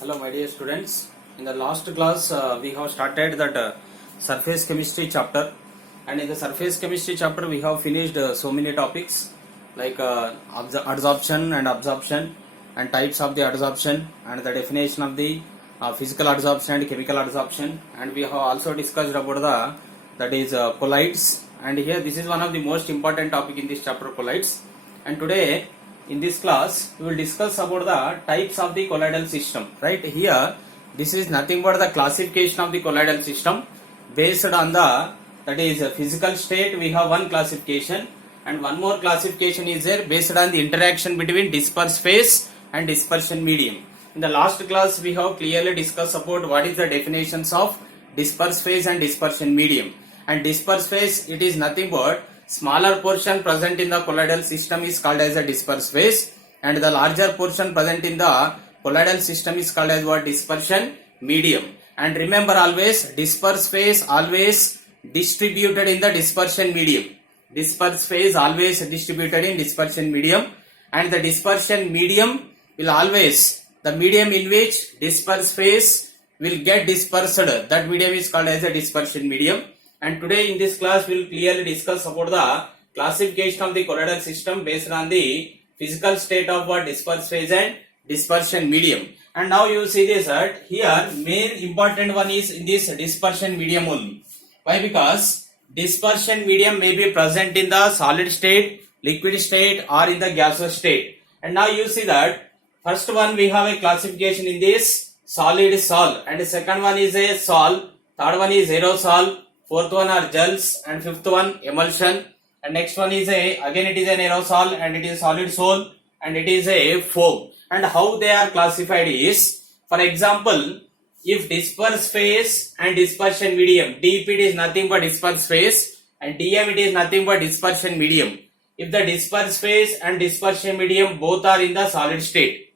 Hello my dear students. In the last class we have started that surface chemistry chapter, and in the surface chemistry chapter we have finished so many topics like adsorption and absorption and types of the adsorption and the definition of the physical adsorption and chemical adsorption, and we have also discussed about the that is colloids, and here this is one of the most important topic in this chapter, colloids. And today in this class we will discuss about the types of the colloidal system. Right here this is nothing but the classification of the colloidal system based on the that is physical state. We have one classification, and one more classification is there based on the interaction between disperse phase and dispersion medium. In the last class we have clearly discussed about what is the definitions of disperse phase and dispersion medium. And disperse phase, it is nothing but smaller portion present in the colloidal system is called as a disperse phase, and the larger portion present in the colloidal system is called as what? Dispersion medium. And remember always, disperse phase always distributed in the dispersion medium. Disperse phase always distributed in dispersion medium, and the dispersion medium will always, the medium in which disperse phase will get dispersed, that medium is called as a dispersion medium. And today in this class we will clearly discuss about the classification of the colloidal system based on the physical state of what? Disperse phase and dispersion medium. And now you see this that here main important one is in this dispersion medium only. Why? Because dispersion medium may be present in the solid state, liquid state, or in the gaseous state. And now you see that first one we have a classification in this solid sol, and the second one is a sol, third one is aerosol, fourth one are gels, and fifth one emulsion, and next one is again it is an aerosol, and it is solid sol, and it is a foam. And how they are classified is, for example, if disperse phase and dispersion medium, dp it is nothing but disperse phase, and dm it is nothing but dispersion medium. If the disperse phase and dispersion medium both are in the solid state,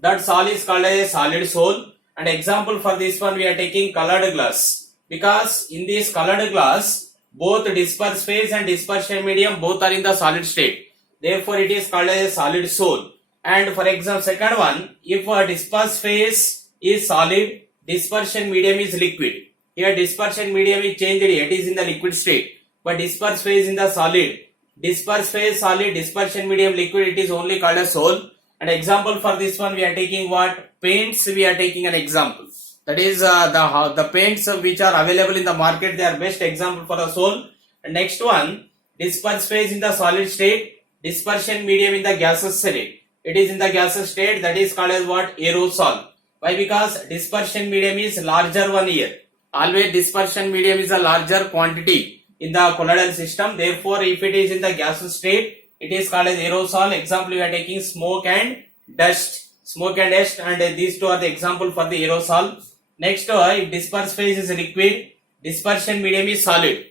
that sol is called as a solid sol. And example for this one we are taking colored glass, because in this colored glass both disperse phase and dispersion medium both are in the solid state, therefore it is called as a solid sol. And for example second one, if a disperse phase is solid, dispersion medium is liquid, here dispersion medium is changed, it is in the liquid state, but disperse phase in the solid, disperse phase solid, dispersion medium liquid, it is only called as sol. And example for this one we are taking what? Paints. We are taking an example, that is the paints which are available in the market, they are best example for a sol. And next one, disperse phase in the solid state, dispersion medium in the gaseous state, it is in the gaseous state, that is called as what? Aerosol. Why? Because dispersion medium is larger one here, always dispersion medium is a larger quantity in the colloidal system, therefore if it is in the gaseous state it is called as aerosol. Example we are taking smoke and dust, and these two are the example for the aerosol. Next, if disperse phase is liquid, dispersion medium is solid,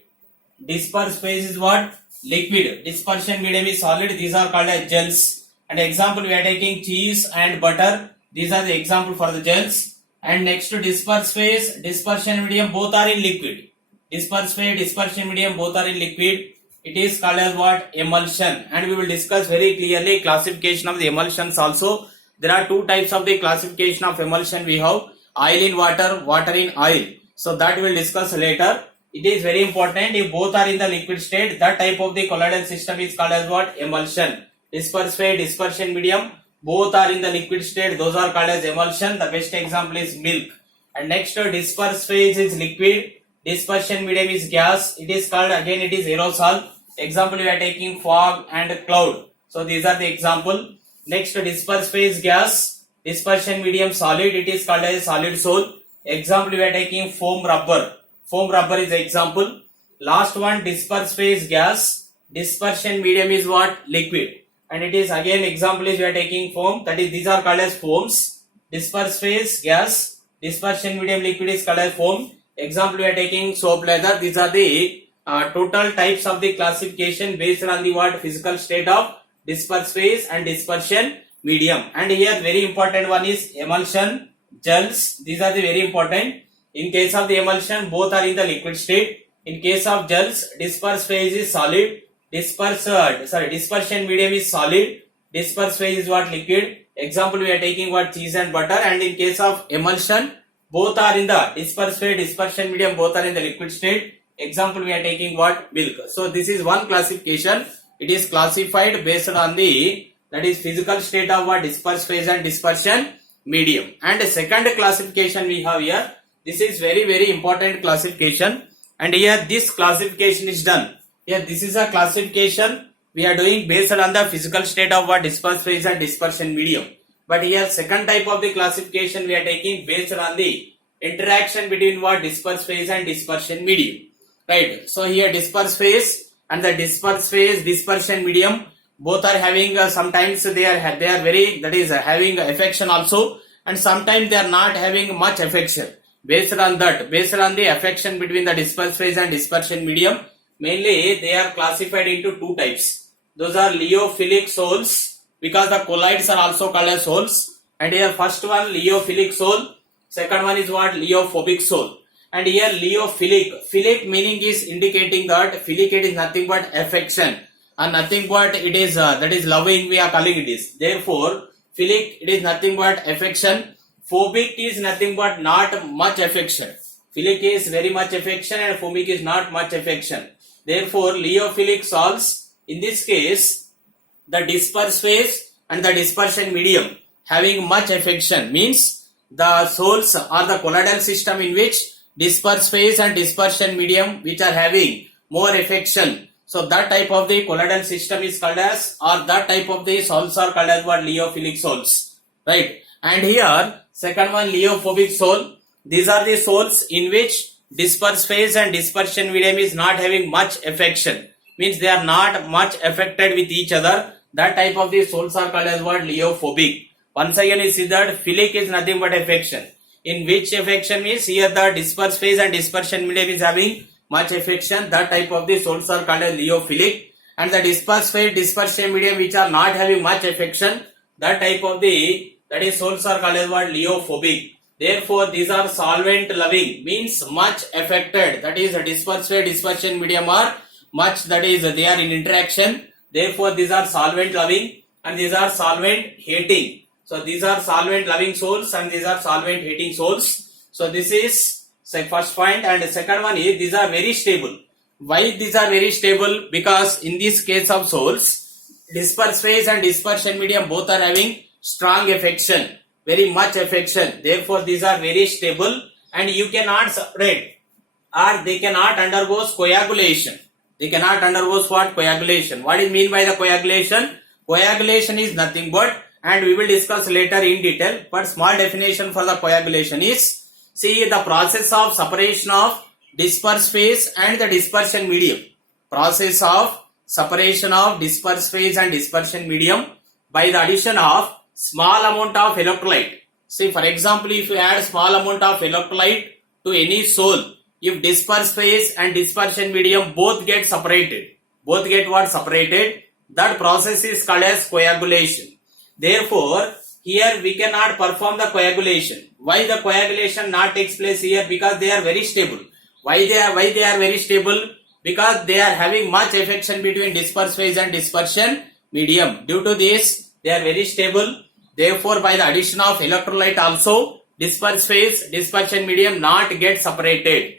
disperse phase is what? Liquid, dispersion medium is solid, these are called as gels. And example we are taking cheese and butter, these are the example for the gels. And next to disperse phase, dispersion medium both are in liquid, disperse phase, dispersion medium both are in liquid, it is called as what? Emulsion. And we will discuss very clearly classification of the emulsions also. There are two types of the classification of emulsion. We have oil in water, water in oil, so that we will discuss later. It is very important, if both are in the liquid state, that type of the colloidal system is called as what? Emulsion. Disperse phase, dispersion medium both are in the liquid state, those are called as emulsion. The best example is milk. And next, disperse phase is liquid, dispersion medium is gas, it is called again it is aerosol. Example we are taking fog and cloud, so these are the example. Next, disperse phase gas, dispersion medium solid, it is called as solid sol. Example we are taking foam rubber is the example. Last one, disperse phase gas, dispersion medium is what? Liquid, and it is again example is we are taking foam, that is these are called as foams. Disperse phase gas, dispersion medium liquid is called as foam. Example we are taking soap, leather, these are the total types of the classification based on the what? Physical state of disperse phase and dispersion medium. And here very important one is emulsion, gels, these are the very important. In case of the emulsion both are in the liquid state, in case of gels disperse phase is solid, dispersion medium is solid, disperse phase is what? Liquid. Example, we are taking what? Cheese and butter. And in case of emulsion, both are in the disperse phase, dispersion medium, both are in the liquid state. Example, we are taking what? Milk. So this is one classification. It is classified based on the, that is physical state of what? Disperse phase and dispersion medium. And the second classification we have here. This is very important classification. And here this classification is done. Here this is a classification we are doing based on the physical state of what? Disperse phase and dispersion medium. But here second type of the classification we are taking based on the interaction between what? Disperse phase and dispersion medium. Right. So here disperse phase and the disperse phase dispersion medium both are having sometimes they are very, that is having affection also, and sometimes they are not having much affection. Based on that, based on the affection between the disperse phase and dispersion medium, mainly they are classified into two types. Those are lyophilic sols, because the colloids are also called as sols. And here first one lyophilic sol, second one is what? Lyophobic sol. And here lyophilic, philic meaning is indicating that philic it is nothing but affection and nothing but it is that is loving, we are calling it is. Therefore philic it is nothing but affection. Phobic is nothing but not much affection. Philic is very much affection and phobic is not much affection. Therefore lyophilic sols, in this case the disperse phase and the dispersion medium having much affection, means the sols or the colloidal system in which disperse phase and dispersion medium which are having more affection. So that type of the colloidal system is called as, or that type of the sols are called as what? Lyophilic sols. Right. And here second one lyophobic sol. These are the sols in which disperse phase and dispersion medium is not having much affection. Means they are not much affected with each other. That type of the sols are called as what? Lyophobic. Once again you see that philic is nothing but affection. In which affection means here the disperse phase and dispersion medium is having much affection. That type of the sols are called as lyophilic. And the disperse phase dispersion medium which are not having much affection, that type of the, that is sols are called as what? Lyophobic. Therefore these are solvent loving, means much affected. That is disperse phase dispersion medium are much, that is they are in interaction. Therefore these are solvent loving and these are solvent hating. So these are solvent loving sols and these are solvent hating sols. So this is first point. And the second one is these are very stable. Why these are very stable? Because in this case of sols, disperse phase and dispersion medium both are having strong affection, very much affection. Therefore these are very stable and you cannot separate, or they cannot undergo coagulation. They cannot undergo what? Coagulation. What is mean by the coagulation? Coagulation is nothing but, and we will discuss later in detail, but small definition for the coagulation is, see, the process of separation of disperse phase and the dispersion medium. Process of separation of disperse phase and dispersion medium by the addition of small amount of electrolyte. See, for example, if you add small amount of electrolyte to any sol, if disperse phase and dispersion medium both get separated, both get what? Separated, that process is called as coagulation. Therefore, here we cannot perform the coagulation. Why the coagulation not takes place here? Because they are very stable. Why they are very stable? Because they are having much affection between disperse phase and dispersion medium. Due to this, they are very stable. Therefore, by the addition of electrolyte also, disperse phase, dispersion medium not get separated.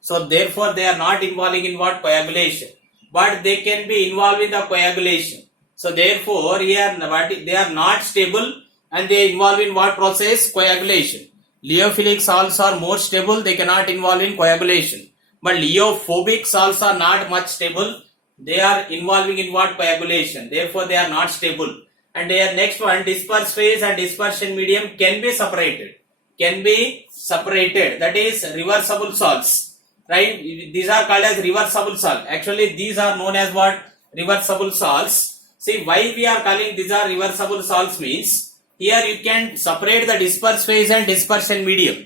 So therefore, they are not involving in what? Coagulation. But they can be involved in the coagulation. So therefore here they are not stable and they involve in what process? Coagulation. Lyophilic salts are more stable, they cannot involve in coagulation. But lyophobic salts are not much stable, they are involving in what? Coagulation. Therefore they are not stable. And here next one, disperse phase and dispersion medium can be separated. That is reversible salts. Right? These are called as reversible salts. Actually these are known as what? Reversible salts. See, why we are calling these are reversible salts means, here you can separate the disperse phase and dispersion medium.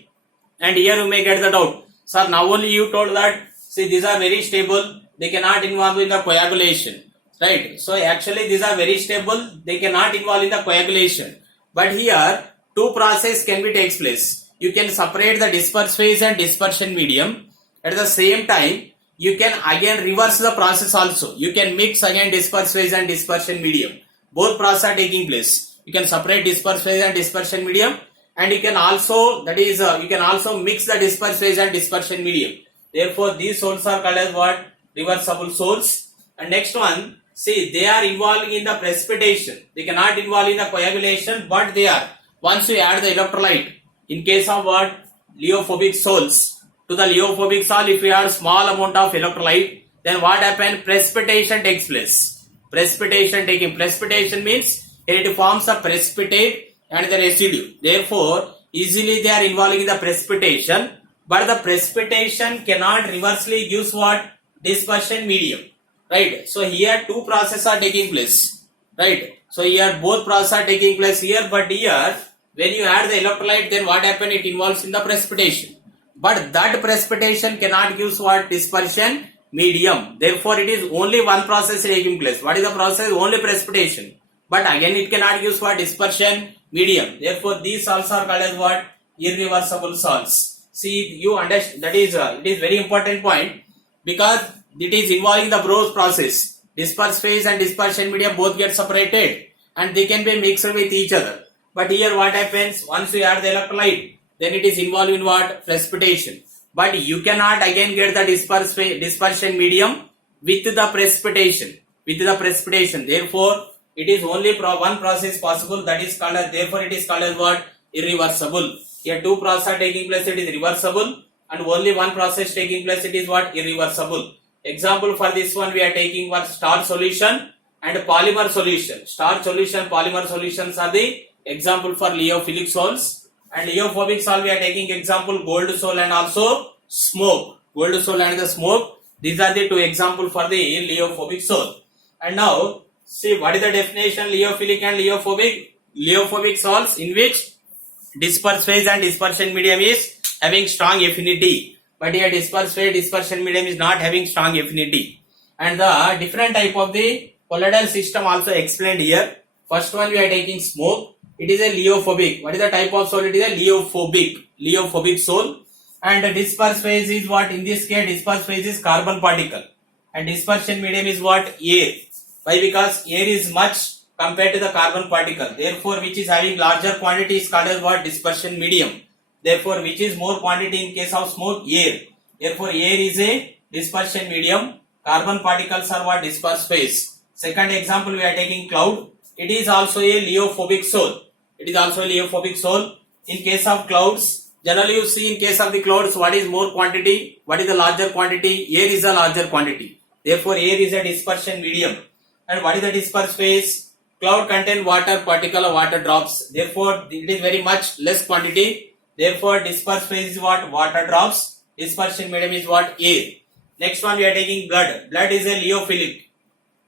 And here you may get the doubt. Sir, now only you told that, see, these are very stable, they cannot involve in the coagulation. Right? So actually these are very stable, they cannot involve in the coagulation. But here, two processes can be takes place. You can separate the disperse phase and dispersion medium. At the same time, you can again reverse the process also. You can mix again disperse phase and dispersion medium. Both process are taking place. You can separate disperse phase and dispersion medium, and you can also you can also mix the disperse phase and dispersion medium. Therefore, these soles are called as what? Reversible soles. And next one, see, they are involved in the precipitation. They cannot involve in the coagulation, but they are. Once you add the electrolyte, in case of what? Leophobic soles. To the leophobic salt, if you add small amount of electrolyte, then what happens? Precipitation takes place. Precipitation means it forms a precipitate and the residue. Therefore, easily they are involving in the precipitation, but the precipitation cannot reversely gives what? Dispersion medium. Right. So here two processes are taking place. Right. So here both processes are taking place here, but here when you add the electrolyte, then what happens? It involves in the precipitation. But that precipitation cannot give what? Dispersion medium. Therefore, it is only one process taking place. What is the process? Only precipitation. But again, it cannot give what? Dispersion medium. Therefore, these salts are called as what? Irreversible salts. See, you understand that is it is very important point, because it is involving the Bros process. Disperse phase and dispersion medium both get separated and they can be mixed with each other. But here what happens? Once you add the electrolyte, then it is involved in what? Precipitation. But you cannot again get the dispersion medium with the precipitation. Therefore, it is only one process possible, that is called as, therefore it is called as what? Irreversible. Here two processes are taking place, it is reversible, and only one process taking place, it is what? Irreversible. Example for this one we are taking what? Starch solution and polymer solution. Starch solution, polymer solutions are the example for leophilic soles. And leophobic salt we are taking example gold sole and also smoke. Gold sole and the smoke. These are the two examples for the leophobic sole. And now see what is the definition leophilic and leophobic. Leophobic salts in which disperse phase and dispersion medium is having strong affinity. But here disperse phase, dispersion medium is not having strong affinity. And the different type of the colloidal system also explained here. First one we are taking smoke. It is a leophobic. What is the type of sole? It is a leophobic sole. And the disperse phase is what? In this case, disperse phase is carbon particle. And dispersion medium is what? Air. Why? Because air is much compared to the carbon particle. Therefore, which is having larger quantity is called as what? Dispersion medium. Therefore, which is more quantity in case of smoke? Air. Therefore, air is a dispersion medium. Carbon particles are what? Disperse phase. Second example, we are taking cloud. It is also a leophobic sole. In case of clouds, generally you see in case of the clouds, what is more quantity? What is the larger quantity? Air is a larger quantity. Therefore, air is a dispersion medium. And what is the disperse phase? Cloud contain water particle or water drops. Therefore, it is very much less quantity. Therefore, disperse phase is what? Water drops. Dispersion medium is what? Air. Next one we are taking blood. Blood is a leophilic.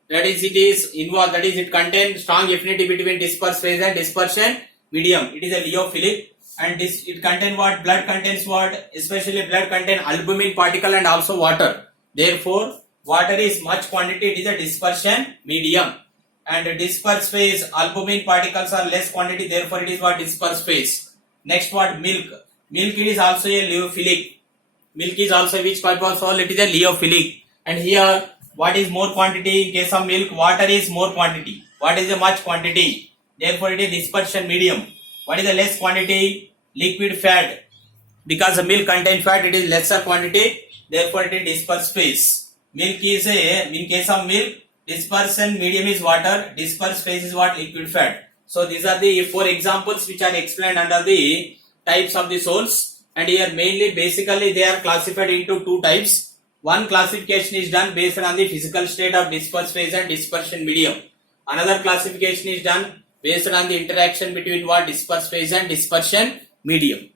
That is, it is involved. That is, it contains strong affinity between disperse phase and dispersion medium. It is a leophilic, and it contains what? Blood contains what? Especially blood contains albumin particle and also water. Therefore, water is much quantity. It is a dispersion medium, and disperse phase albumin particles are less quantity. Therefore, it is what? Disperse phase. Next, what? Milk. Milk it is also a leophilic. Milk is also which type of salt? It is a leophilic, and here. What is more quantity? In case of milk, water is more quantity. What is the much quantity? Therefore, it is dispersion medium. What is the less quantity? Liquid fat. Because the milk contains fat, it is lesser quantity. Therefore, it is disperse phase. Milk is in case of milk, dispersion medium is water. Disperse phase is what? Liquid fat. So, these are the 4 examples which are explained under the types of the soles. And here mainly, basically, they are classified into 2 types. One classification is done based on the physical state of disperse phase and dispersion medium. Another classification is done based on the interaction between what? Disperse phase and dispersion medium.